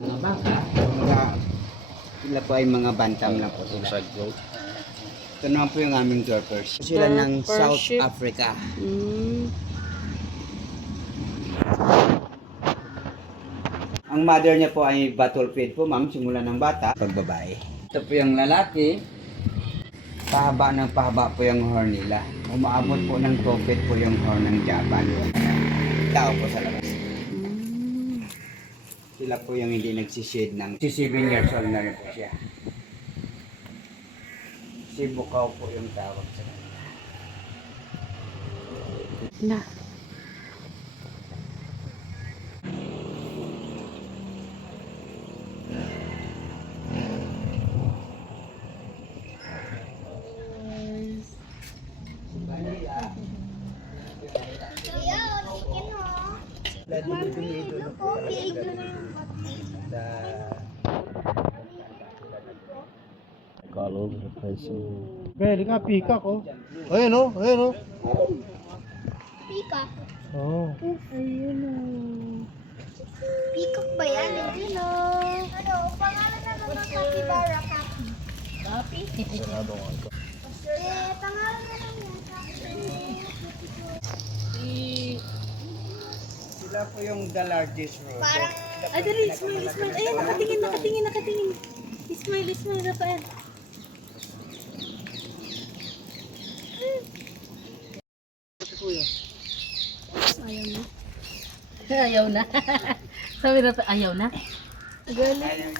Mga baka. Sila po ay mga bantam lang po sila. Ito naman po yung aming Dorpers. Sila ng South Africa. Ang mother niya po ay battlefield po, ma'am, simula ng bata, pagbabae. Ito po yung lalaki. Pahaba ng pahaba po yung horn nila. Umaabot po ng 2 feet po yung horn ng Japan. Tao po sa labas. Sila po yung hindi nagsishade ng 7 years old na rin po siya. Si Bukaw po yung tawag sa kanila. Na. Pwede ka, peacock oh. Ayan oh, ayan oh. Peacock. Oh. Ayun o. Peacock ba yan? Ayun o. Ano, pangalan na naman capybara, Capi. Capi? Pangalan na lang yan, Sila po yung the largest road. Parang, Ay, dali, smile. Ayun, nakatingin. Smile, Rafael. Ayaw na. Sabi na ayaw na. Galing.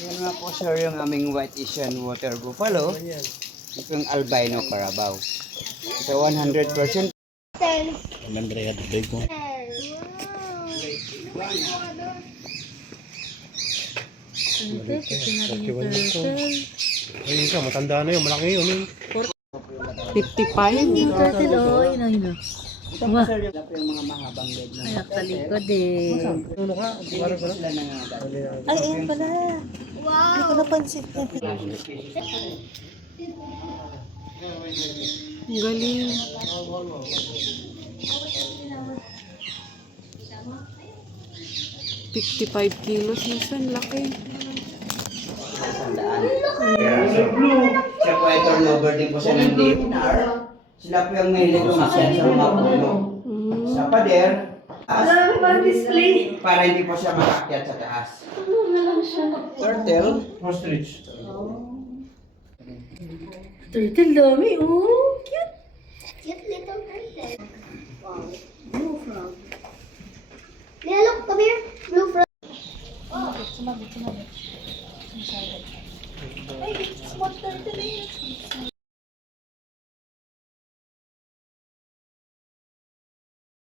Yan nga po sir yung aming white Asian water buffalo. Ito yung albino carabao. So 100%. Ay, isa, matanda na yun, malaki yun. 55 yung turtle. Oh, yun. Ito po sir yung mga mahabang leg na. Ay, nakalikod eh. Ano ka? Para pala. Sila na nga. Ay, ayun pala. Hindi ko napansin. Ang galing. 55 kilos minsan, laki. Siya po ay turnover din po siya ng DNR. Sila po yung may lilumasyan sa mga puno. Sa pader, para hindi po siya makakyat sa taas. Turtle. Ostrich. Turtle dami, oh. Cute. cute little turtle. Wow. No frog. Leia, look, come here.